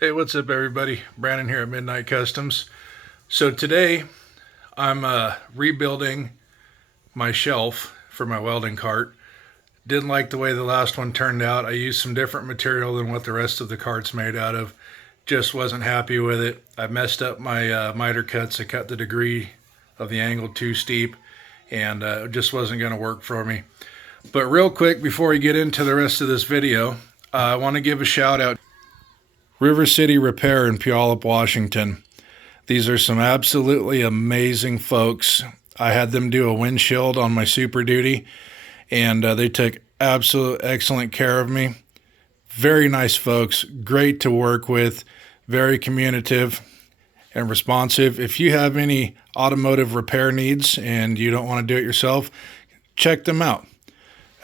Hey, what's up, everybody? Brandon here at Midnight Customs. So today I'm rebuilding my shelf for my welding cart. Didn't like the way the last one turned out. I used some different material than what the rest of the cart's made out of. Just wasn't happy with it. I messed up my miter cuts. I cut the degree of the angle too steep, and it just wasn't going to work for me. But real quick, before we get into the rest of this video, I want to give a shout out River City Repair in Puyallup, Washington. These are some absolutely amazing folks. I had them do a windshield on my Super Duty, and they took absolute excellent care of me. Very nice folks, great to work with, very communicative and responsive. If you have any automotive repair needs and you don't want to do it yourself, check them out.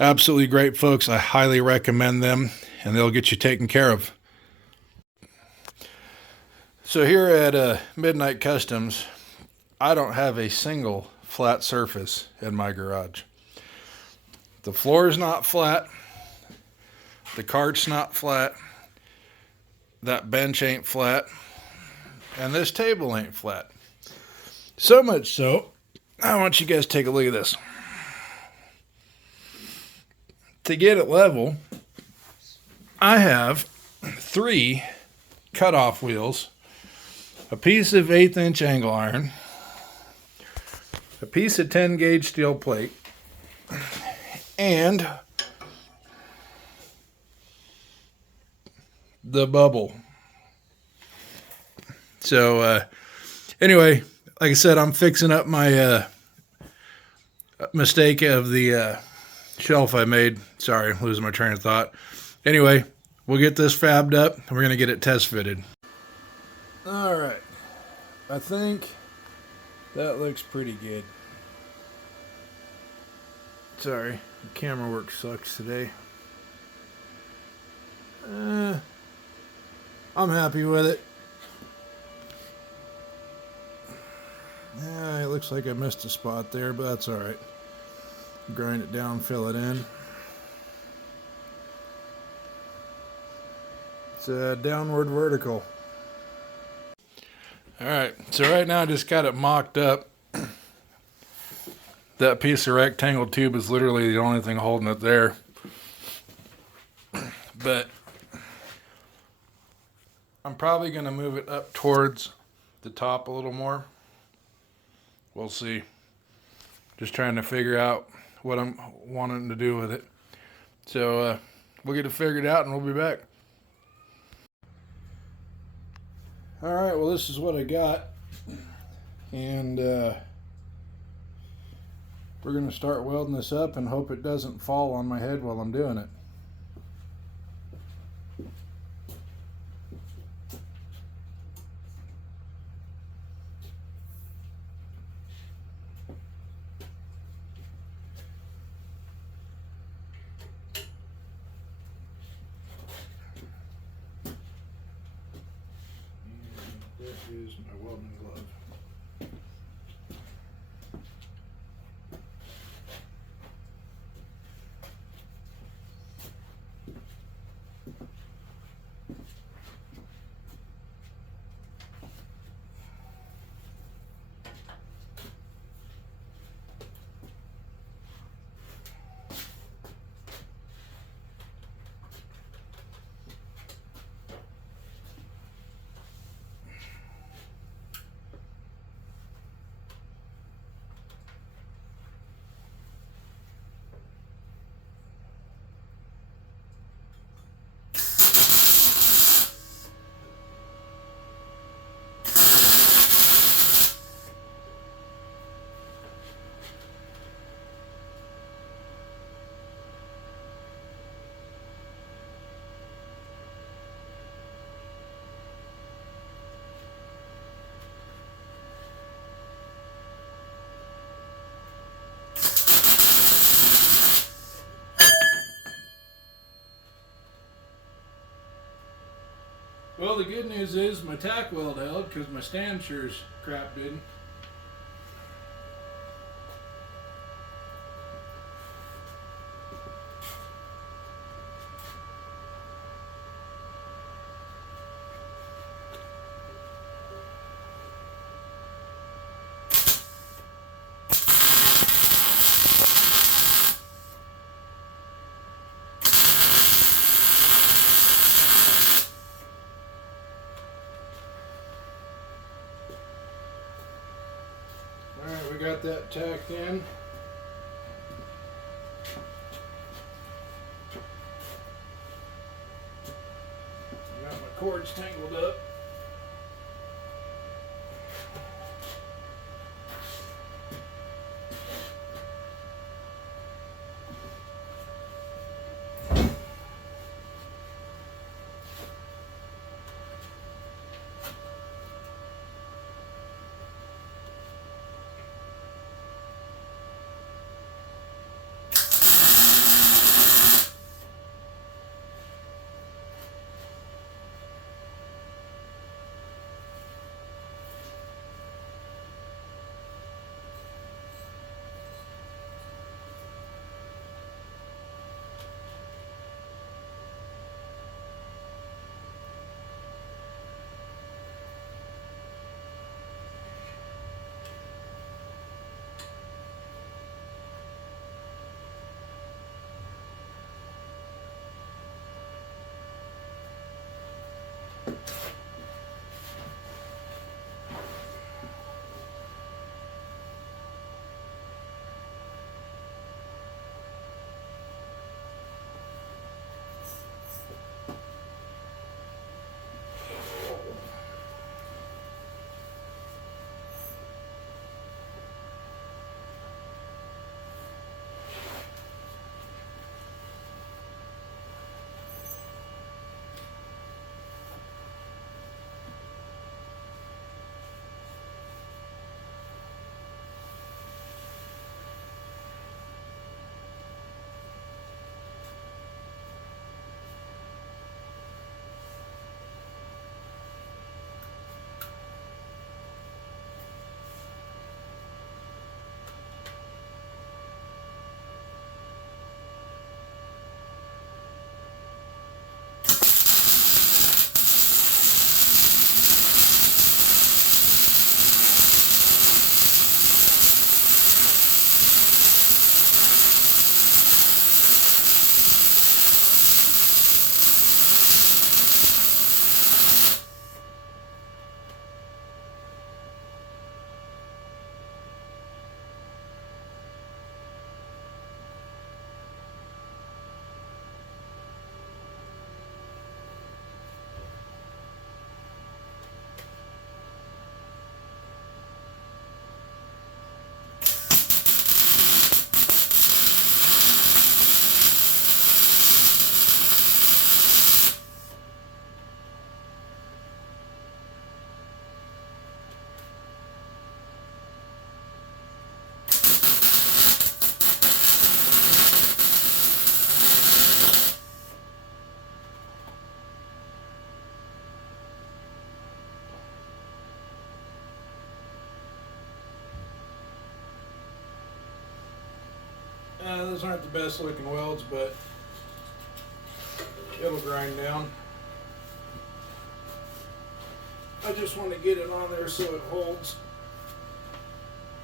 Absolutely great folks. I highly recommend them, and they'll get you taken care of. So here at Midnight Customs, I don't have a single flat surface in my garage. The floor is not flat. The cart's not flat. That bench ain't flat. And this table ain't flat. So much so, I want you guys to take a look at this. To get it level, I have 3 cutoff wheels, a piece of 1/8 inch angle iron, a piece of 10 gauge steel plate, and the bubble. So anyway, like I said, I'm fixing up my mistake of the shelf I made. Sorry, I'm losing my train of thought. Anyway, we'll get this fabbed up and we're going to get it test fitted. All right. I think that looks pretty good. Sorry, the camera work sucks today. I'm happy with it. It looks like I missed a spot there, but that's all right. Grind it down, fill it in. It's a downward vertical. All right, so right now I just got it mocked up. That piece of rectangle tube is literally the only thing holding it there. But I'm probably going to move it up towards the top a little more. We'll see. Just trying to figure out what I'm wanting to do with it. So we'll get it figured out and we'll be back. All right, well, this is what I got. And we're going to start welding this up and hope it doesn't fall on my head while I'm doing it. And that is my welding glove. Well, the good news is my tack weld held because my stand sure as crap didn't. got that tacked in. Got my cords tangled up. Those aren't the best looking welds, but it'll grind down. I just want to get it on there so it holds,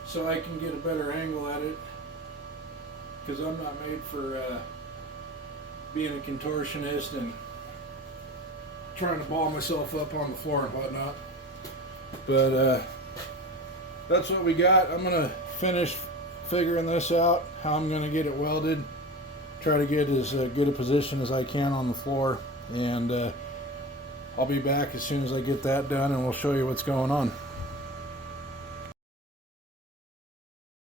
so I can get a better angle at it, because I'm not made for being a contortionist and trying to ball myself up on the floor and whatnot. But that's what we got. I'm going to finish figuring this out, how I'm going to get it welded, try to get as good a position as I can on the floor, and I'll be back as soon as I get that done, and we'll show you what's going on.